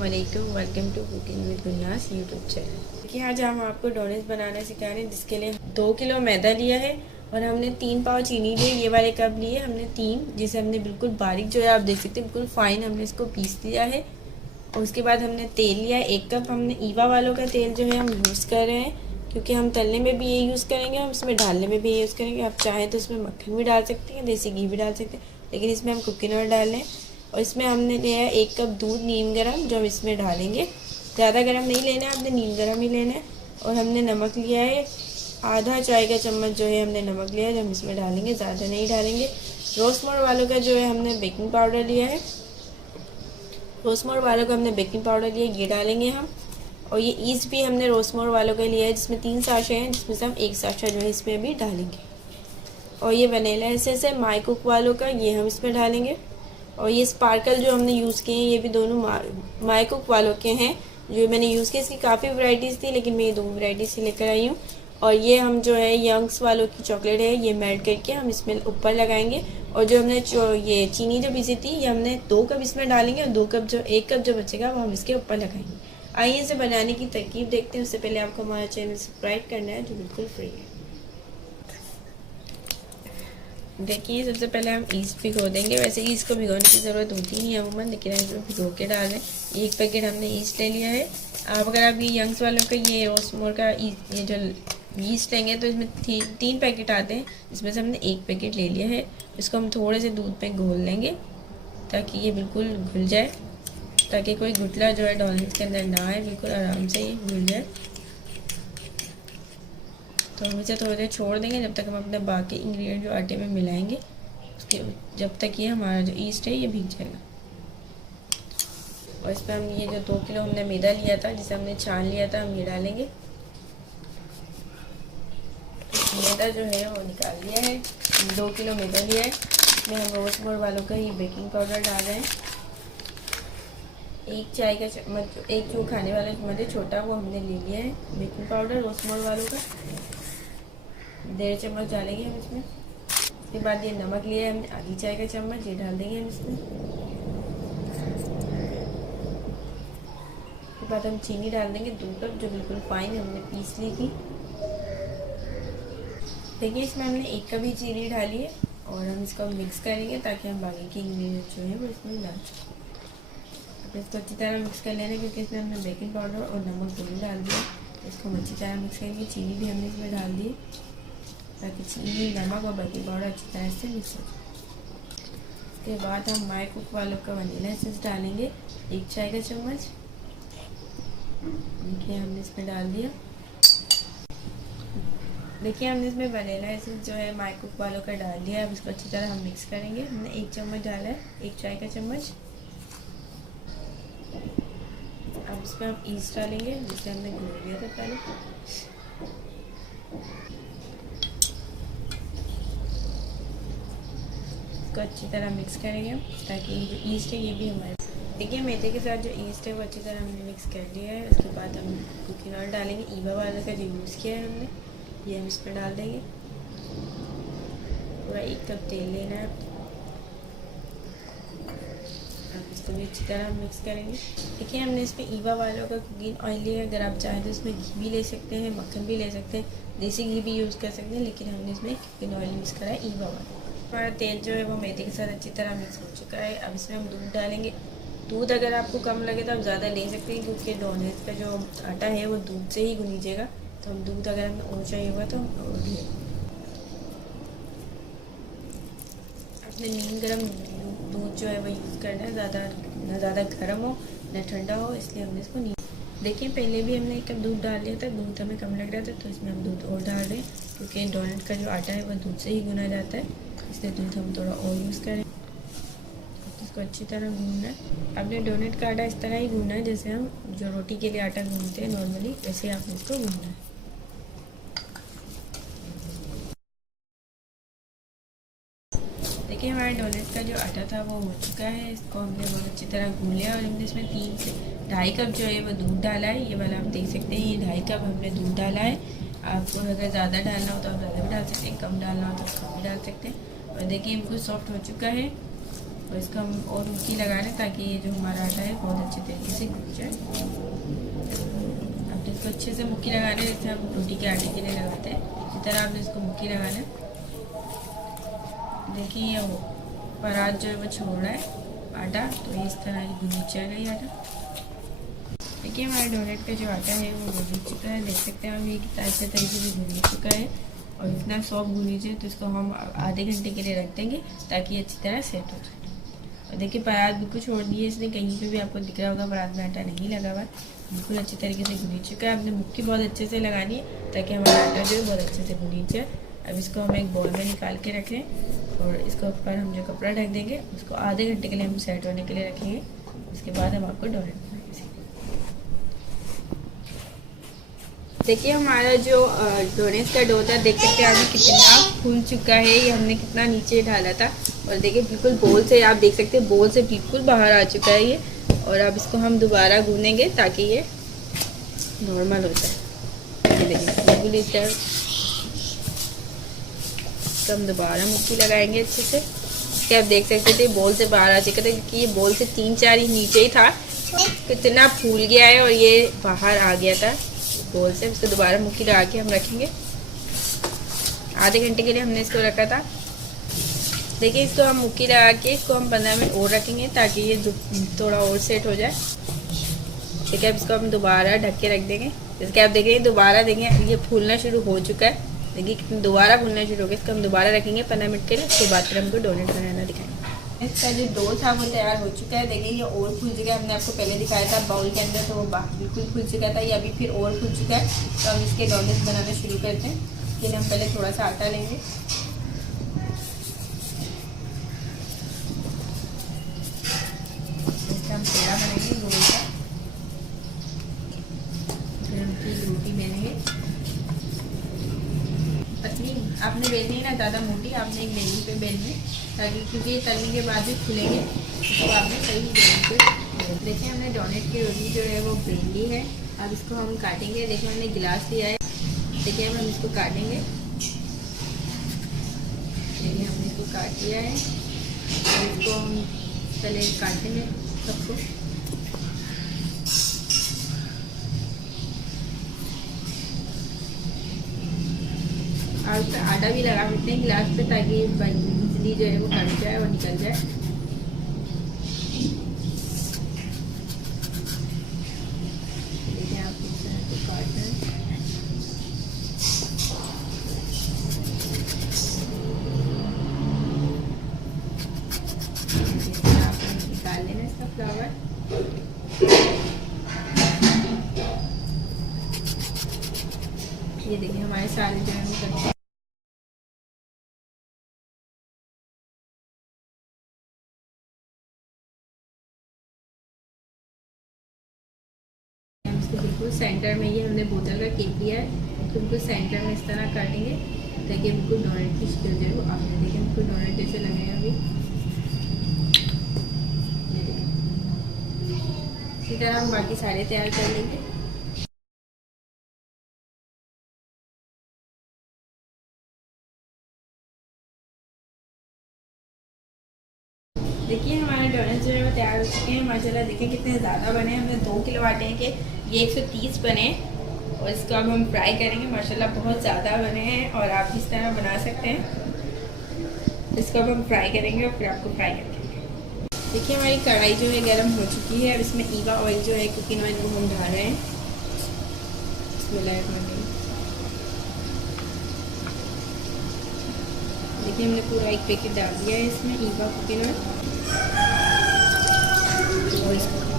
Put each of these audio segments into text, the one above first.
अस्सलामुअलैकुम, welcome to cooking with Gulnaz YouTube channel. देखिए आज हम आपको डोनट्स बनाना सिखा रहे हैं, जिसके लिए 2 किलो मैदा लिया है और हमने 3 पाव चीनी लिए। ये वाले कप लिए हमने 3, जिसे हमने बिल्कुल बारीक जो है आप देख सकते हैं बिल्कुल फाइन हमने इसको पीस लिया है। और उसके बाद हमने तेल लिया है 1 कप। हमने ईवा वालों का तेल जो है हम यूज़ कर रहे हैं, क्योंकि हम तलने में भी ये यूज़ करेंगे, हम इसमें डालने में भी ये यूज़ करेंगे। आप चाहें तो इसमें मक्खन भी डाल सकते हैं, देसी घी भी डाल सकते हैं, लेकिन इसमें हम कुकिंग ऑयल डाल रहे हैं। और इसमें हमने लिया है 1 कप दूध नीम गर्म, जो हम इसमें डालेंगे। ज़्यादा गर्म नहीं लेना है, आपने नीम गर्म ही लेना है। और हमने नमक लिया है आधा चाय का चम्मच जो है हमने नमक लिया है, जो हम इसमें डालेंगे, ज़्यादा नहीं डालेंगे। रोस्टमोर वालों का जो है हमने बेकिंग पाउडर लिया है, रोस्टमोर वालों का हमने बेकिंग पाउडर लिया, ये डालेंगे हम। और ये ईस्ट भी हमने रोस्टमोर वालों का लिया है, जिसमें 3 साशे हैं, जिसमें से हम 1 साशा जो है इसमें भी डालेंगे। और ये वनीला एसेंस है माई कुक वालों का, ये हम इसमें डालेंगे। और ये स्पार्कल जो हमने यूज़ किए हैं, ये भी दोनों माई कुक वालों के हैं जो मैंने यूज़ किए। इसकी काफ़ी वैरायटीज़ थी, लेकिन मैं ये 2 वैरायटी से लेकर आई हूँ। और ये हम जो है यंग्स वालों की चॉकलेट है, ये मेल्ट करके हम इसमें ऊपर लगाएंगे। और जो हमने ये चीनी जो पीसी थी, ये हमने 2 कप इसमें डालेंगे, और 1 कप जो बचेगा वो हम इसके ऊपर लगाएंगे। आइए इसे बनाने की तरकीब देखते हैं। उससे पहले आपको हमारा चैनल सब्सक्राइब करना है, जो बिल्कुल फ्री है। देखिए सबसे पहले हम ईस्ट भिगो देंगे। वैसे ईस्ट को भिगोने की ज़रूरत होती नहीं है अमूमन, लेकिन हम इसमें भिगो के डाल दें। 1 पैकेट हमने ईस्ट ले लिया है। अगर आप ये यंग्स वालों का ये रोस्टमोर का ये जो ईस्ट लेंगे तो इसमें 3 पैकेट आते हैं, इसमें से हमने 1 पैकेट ले लिया है। इसको हम थोड़े से दूध में घोल लेंगे ताकि ये बिल्कुल घुल जाए, ताकि कोई गुटला जो है डोनट्स के अंदर ना आए, बिल्कुल आराम से ये घुल जाए। तो हम इसे थोड़ी देर छोड़ देंगे, जब तक हम अपने बाकी इंग्रेडिएंट जो आटे में मिलाएंगे उसके जब तक ये हमारा जो ईस्ट है ये भीग जाएगा। और इस पर हम ये जो 2 किलो हमने मैदा लिया था, जिसे हमने छान लिया था, हम ये डालेंगे। मैदा जो है वो निकाल लिया है, 2 किलो मैदा लिया है। इसमें हम रोस्टमोर वालों का ये बेकिंग पाउडर डाल रहे हैं, 1 चाय का चम्मच, 1 जो खाने वाला चम्मच है छोटा, वो हमने ले लिया है बेकिंग पाउडर रोस्टमोर वालों का। 1.5 चम्मच डालेंगे हम इसमें। उसके बाद ये नमक लिया है हमने आधी चाय का चम्मच, ये डाल देंगे हम इसमें। उसके बाद हम चीनी डाल देंगे 2 कप, जो बिल्कुल फाइन हमने पीस ली थी। देखिए इसमें हमने 1 कप ही चीनी डाली है, और हम इसको मिक्स करेंगे ताकि हम बाकी के इंग्रेडिएंट जो है वो इसमें डाल सकें। इसको अच्छी तरह मिक्स कर लेना, क्योंकि इसमें हमने बेकिंग पाउडर और नमक दोनों डाल दिया। इसको हम अच्छी तरह मिक्स करेंगे। चीनी भी हमने इसमें डाल दी ताकि चीनी, नमक और बेकिंग पाउडर अच्छी तरह से मिक्स हो जाए। उसके बाद हम माई कुक वालों का वनीला एसेंस डालेंगे 1 चाय का चम्मच। देखिए हमने इसमें डाल दिया। देखिए हमने इसमें वनीला एसेंस जो है माई कुक वालों का डाल दिया। अब इसको अच्छी तरह हम मिक्स करेंगे। हमने 1 चम्मच डाला है, 1 चाय का चम्मच। अब इसमें हम ईस्ट डालेंगे, जिसे हमने घोल लिया था पहले। इसको अच्छी तरह मिक्स करेंगे ताकि ये जो ईस्ट है ये भी हमारे, देखिए मैदे के साथ जो ईस्ट है वो अच्छी तरह हमने मिक्स कर लिया है। उसके बाद हम कुकिंग ऑयल डालेंगे, ईवा वाला का जो यूज़ किया है हमने, ये हम इस पर डाल देंगे। पूरा 1 कप तेल लेना है। अब इसको भी अच्छी तरह मिक्स करेंगे। देखिए हमने इसमें ईवा वालों का कुकिंग ऑयल लिया है। अगर आप चाहें तो इसमें घी भी ले सकते हैं, मक्खन भी ले सकते हैं, देसी घी भी यूज़ कर सकते हैं, लेकिन हमने इसमें कुकिंग ऑयल यूज़ करा है ईवा वाला। हमारा तेल जो है वो मैदे के साथ अच्छी तरह मिक्स हो चुका है। अब इसमें हम दूध डालेंगे। दूध अगर आपको कम लगे तो आप ज़्यादा ले सकते हैं, क्योंकि डोनट्स का जो आटा है वो दूध से ही गुनीजेगा। तो हम दूध अगर हमें और चाहिए होगा तो हम और लें। अपने नीम गर्म दूध जो है वो यूज़ करना है, ना ज़्यादा गर्म हो ना ठंडा हो, इसलिए हमने इसको नीम। देखिए पहले भी हमने 1 कप दूध डाल दिया था, दूध हमें कम लग रहा था, तो इसमें हम दूध और डाल रहे हैं, क्योंकि डोनट का जो आटा है वो दूध से ही गुना जाता है, इसलिए दूध हम थोड़ा और यूज़ करें। इसको अच्छी तरह गूंदना है। अपने डोनट का आटा इस तरह ही गूंदना है, जैसे हम जो रोटी के लिए आटा गूंदते हैं नॉर्मली, वैसे ही आपने इसको गूंदना है। देखिए हमारे डोनट का जो आटा था वो हो चुका है। इसको हमने बहुत अच्छी तरह गूंद लिया, और हमने इसमें 3 से 2.5 कप जो है वो दूध डाला है। ये वाला आप देख सकते हैं, ये 2.5 कप हमने दूध डाला है। आपको अगर ज़्यादा डालना हो तो आप ज़्यादा भी डाल सकते हैं, कम डालना हो तो कम भी डाल सकते हैं। और देखिए बिल्कुल सॉफ्ट हो चुका है। और इसको हम और मुक्की लगा लें ताकि ये जो हमारा आटा है बहुत अच्छे तरीके से गूंज जाए। अब इसको अच्छे से मुक्की लगा लें जैसे हम रोटी के आटे के लिए लगाते हैं, इसी तरह आपने इसको मुक्की लगा लें। देखिए ये परात जो है वो छोड़ रहा है आटा, तो ये इस तरह भून जाएगा ये आटा। देखिए हमारे डोनट का जो आटा है वो भून चुका है, देख सकते हैं हम ये कितना अच्छे तरीके से भून चुका है और इतना सॉफ्ट भून लीजिए। तो इसको हम आधे घंटे के लिए रख देंगे ताकि अच्छी तरह सेट हो जाए। और देखिए परात बिल्कुल छोड़ दी है इसने, कहीं पे भी आपको दिख रहा होगा परात में आटा नहीं लगा हुआ, बिल्कुल अच्छी तरीके से भून चुका है। आपने मुक्की बहुत अच्छे से लगानी है ताकि हमारा आटा जो है बहुत अच्छे से भून जाए। अब इसको हम एक बाउल में निकाल के रखें और इसके ऊपर हम जो कपड़ा ढक देंगे उसको आधे घंटे के लिए हम सेट होने के लिए रखेंगे। उसके बाद हम आपको डोनट बनाएंगे। देखिए हमारा जो डोनट्स का डो था, देख सकते हैं कितना फूल चुका है, ये हमने कितना नीचे डाला था और देखिए बिल्कुल बोल से, आप देख सकते हैं बोल से बिल्कुल बाहर आ चुका है ये। और अब इसको हम दोबारा गूंदेंगे ताकि ये नॉर्मल हो जाए। देखिए बिल्कुल इस तरह हम दोबारा मुट्ठी लगाएंगे अच्छे से। कि आप देख सकते थे बोल से बाहर आ चुका था क्योंकि ये बोल से 3-4 ही नीचे ही था, कितना फूल गया है और ये बाहर आ गया था बोल से। इसको दोबारा मुट्ठी लगा के हम रखेंगे। आधे घंटे के लिए हमने इसको रखा था। देखिए इसको हम मुट्ठी लगा के इसको हम 15 मिनट और रखेंगे ताकि ये थोड़ा और सेट हो जाए। ठीक है, अब इसको हम दोबारा ढक के रख देंगे। जैसे आप देखेंगे दोबारा देखेंगे ये फूलना शुरू हो चुका है। देखिए कितनी दोबारा फूलना शुरू हो गया। इसको हम दोबारा रखेंगे 15 मिनट के लिए, उसके बाद फिर हमको डोनट बनाना दिखाएंगे। इसका जो डो था वो तैयार हो चुका है। देखिए ये और फूल चुका है, हमने आपको पहले दिखाया था बाउल के अंदर, तो वो बिल्कुल फूल चुका था, ये अभी फिर और फूल चुका है। तो हम इसके डोनट बनाना शुरू करते हैं। इसके लिए हम पहले थोड़ा सा आटा लेंगे, इसका हम पेड़ा बनाएंगे गोल का, फिर उनकी रोटी बेलेंगे। पतली आपने बेलनी है ना, ज़्यादा मोटी आपने एक बेलनी पे बेलनी, ताकि क्योंकि ये तलने के बाद भी खुलेंगे तो आपने सही बेलनी पे। देखिए हमने डोनट की रोटी जो है वो बेल ली है। अब इसको हम काटेंगे। देखिए हमने गिलास लिया है, देखिए हम इसको काटेंगे। देखिए हमने इसको काट लिया है और इसको हम पहले काटेंगे सबको। और उसका आटा भी लगा सकते हैं गिलास पे ताकि इजली जो है वो कट जाए और निकल जाए। देखिए आप इस तरह से काट रहे हैं। आप निकाल लेना इसका फ्लावर। ये देखिए हमारे सारे जो है वो कट। बिल्कुल सेंटर में ये हमने बोतल का केक लिया है, तो बिल्कुल सेंटर में इस तरह काटेंगे ताकि बिल्कुल डोनट की शक्ल जो है वो आपने देखिए बिल्कुल डोनट जैसे लगेगा। अभी इसी तरह हम बाकी सारे तैयार कर लेंगे। देखिए हमारे डोनट्स जो है वो तैयार हो चुके हैं माशाल्लाह। देखिए कितने ज़्यादा बने, हमने 2 किलो आटे के ये 130 बने और इसको अब हम फ्राई करेंगे। माशाल्लाह बहुत ज़्यादा बने हैं और आप इस तरह बना सकते हैं। इसको अब हम फ्राई करेंगे और फिर आपको फ्राई करके देखिए हमारी कढ़ाई जो है गर्म हो चुकी है। अब इसमें ईवा ऑयल जो है कुकिंग ऑयल वो हम डाल रहे हैं। देखिए हमने पूरा एक पैकेट डाल दिया है इसमें ईवा कुकिंग ऑयल और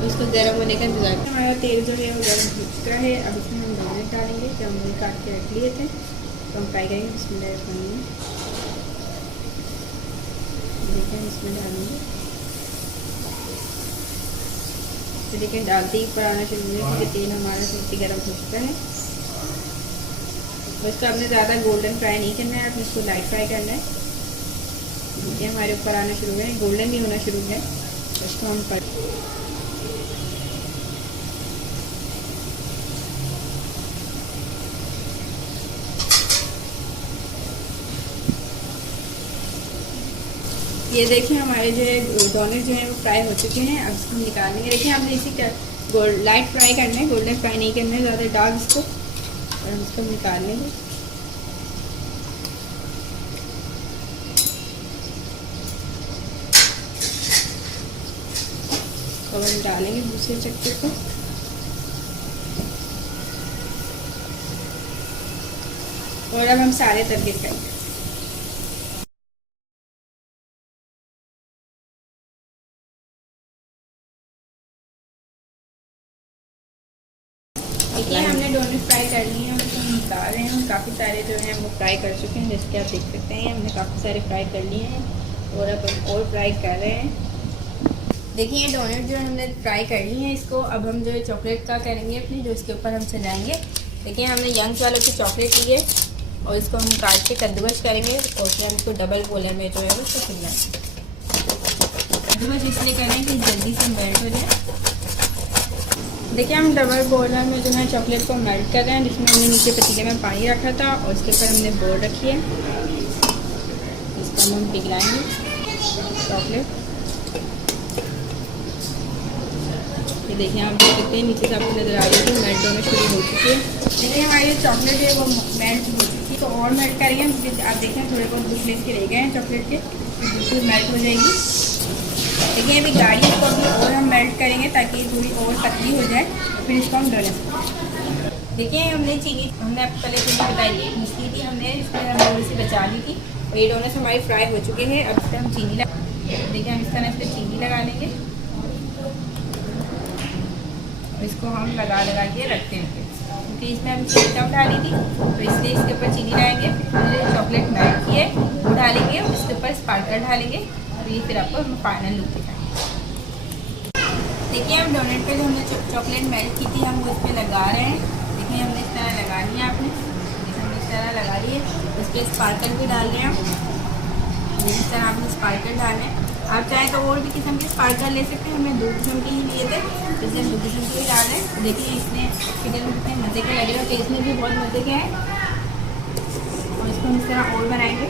उसको गर्म होने का इंतजार। हमारा तेल जो है वो गर्म हो चुका है। अब इसमें हम डोनट डालेंगे जो हमने काट के रख लिए थे, तो हम फ्राई करेंगे। इसमें देखिए हम इसमें डालेंगे। तो देखिए डालते ही ऊपर आना शुरू हुआ क्योंकि तेल हमारा सबसे गर्म हो चुका है। इसको आपने ज़्यादा गोल्डन फ्राई नहीं करना है, आपने इसको लाइट फ्राई करना है। देखिए हमारे ऊपर आना शुरू हुआ है, गोल्डन भी होना शुरू हुआ है। इसको हम ये देखिए हमारे जो है डोनट जो है वो फ्राई हो चुके हैं। अब इसको हम निकाल लेंगे। देखिए हमने इसी लाइट फ्राई करना है, गोल्डन फ्राई नहीं करना है ज़्यादा डार्क इसको। और हम इसको निकाल लेंगे। अब हम डालेंगे दूसरे चक्कर को। और अब हम सारे तरीके खाएंगे। देखिए हमने डोनट फ्राई कर लिए हैं, उसको हम निकाल रहे हैं। काफ़ी सारे जो हैं वो फ्राई कर चुके हैं, जैसे कि आप देख सकते हैं हमने काफ़ी सारे फ्राई कर लिए हैं। और अब हम और फ्राई कर रहे हैं। देखिए ये डोनट जो हमने फ्राई कर लिए हैं, इसको अब हम जो है चॉकलेट का करेंगे अपनी, जो इसके ऊपर हम सजाएंगे। देखिए हमने यंग्स वालों की चॉकलेट ली है और इसको हम काट के कद्दूकस करेंगे और फिर हम इसको डबल बोलर में जो है वो इसको फैलाएंगे। कद्दूकस इसलिए करें कि जल्दी से मेल्ट हो जाए। देखिए हम डबल बॉयलर में जो है चॉकलेट को मेल्ट कर रहे हैं, जिसमें हमने नीचे पतीले में पानी रखा था और उसके ऊपर हमने बोर्ड रखी है। इसको हम पिघलाएंगे चॉकलेट। ये देखिए आप देख सकते हैं नीचे से आपको नज़र आ रही है कि मेल्ट होना शुरू हो चुकी है। देखिए हमारी चॉकलेट है वो मेल्ट हो चुकी है, तो और मेल्ट करेंगे। आप देखें थोड़े बहुत बुकलेस के रह गए हैं चॉकलेट के, बिल्कुल मेल्ट हो जाएगी। देखिए अभी गाढ़ी को अभी और हम मेल्ट करेंगे ताकि थोड़ी और पतली हो जाए, फिर इसको हम डालें। देखिए हमने चीनी, हमने आपको पहले चीनी बताई थी, मिसली थी हमने, इसमें हम थोड़ी सी बचा ली थी। और ये डोनट्स हमारे फ्राई हो चुके हैं। अब इस पर हम चीनी लगा, देखिए हम इस तरह से चीनी लगा लेंगे और इसको हम लगा के रखते हैं, क्योंकि इसमें हम चीनी कम डाली थी तो इसलिए इसके ऊपर चीनी डालेंगे। फिर चॉकलेट मेल्ट किए वो डालेंगे और इसके ऊपर स्पार्कल डालेंगे। ये फिर आपको फाइनल लुक दिखाएंगे। देखिए हम डोनट पे जो हमने चॉकलेट मेल्ट की थी हम वो इस पर लगा रहे हैं। देखिए हमने इस तरह लगा लिया, आपने देखिए हमने इस तरह लगा लिए। इस पर स्पार्कल भी डाल रहे हैं हम, इस तरह आपने स्पार्कल डालें। आप चाहें तो और भी किस्म के स्पार्कल ले सकते हैं। हमने 2 किस्म के ही लिए थे, इसलिए 2 किस्म के ही डाल रहे हैं। देखिए इसमें फिगर में कितने मज़े के लग रहे हैं, टेस्ट में भी बहुत मज़े के हैं। और इसको हम इस तरह और बनाएंगे।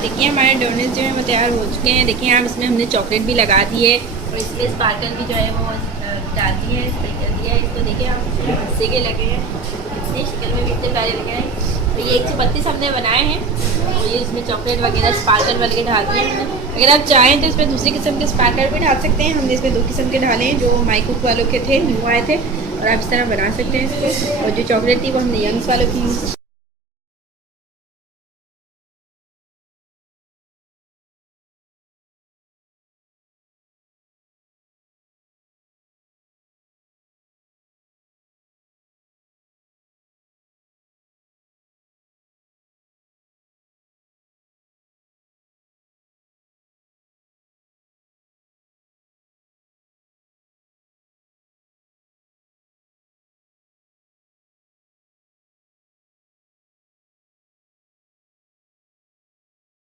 देखिए हमारे डोनट्स जो है वो तैयार हो चुके हैं। देखिए आप इसमें हमने चॉकलेट भी लगा दी है और इसमें स्पार्कल भी जो है वो डाल दी है, स्प्रिंकल दिया है। इसको देखिए हम हिस्से के लगे हैं, इतने शक्ल में भी इतने प्यारे लगे हैं। तो ये 132 हमने बनाए हैं और ये इसमें चॉकलेट वगैरह स्पार्कल वगैरह डाल दिए हैं हमने। अगर आप चाहें तो इसमें दूसरी किस्म के स्पार्कल भी डाल सकते हैं। हमने इसमें 2 किस्म के डाले हैं जो माई कुक वालों के थे, न्यू आए थे। और आप इस तरह बना सकते हैं इसको। और जो चॉकलेट थी वो हमने यंग्स वालों की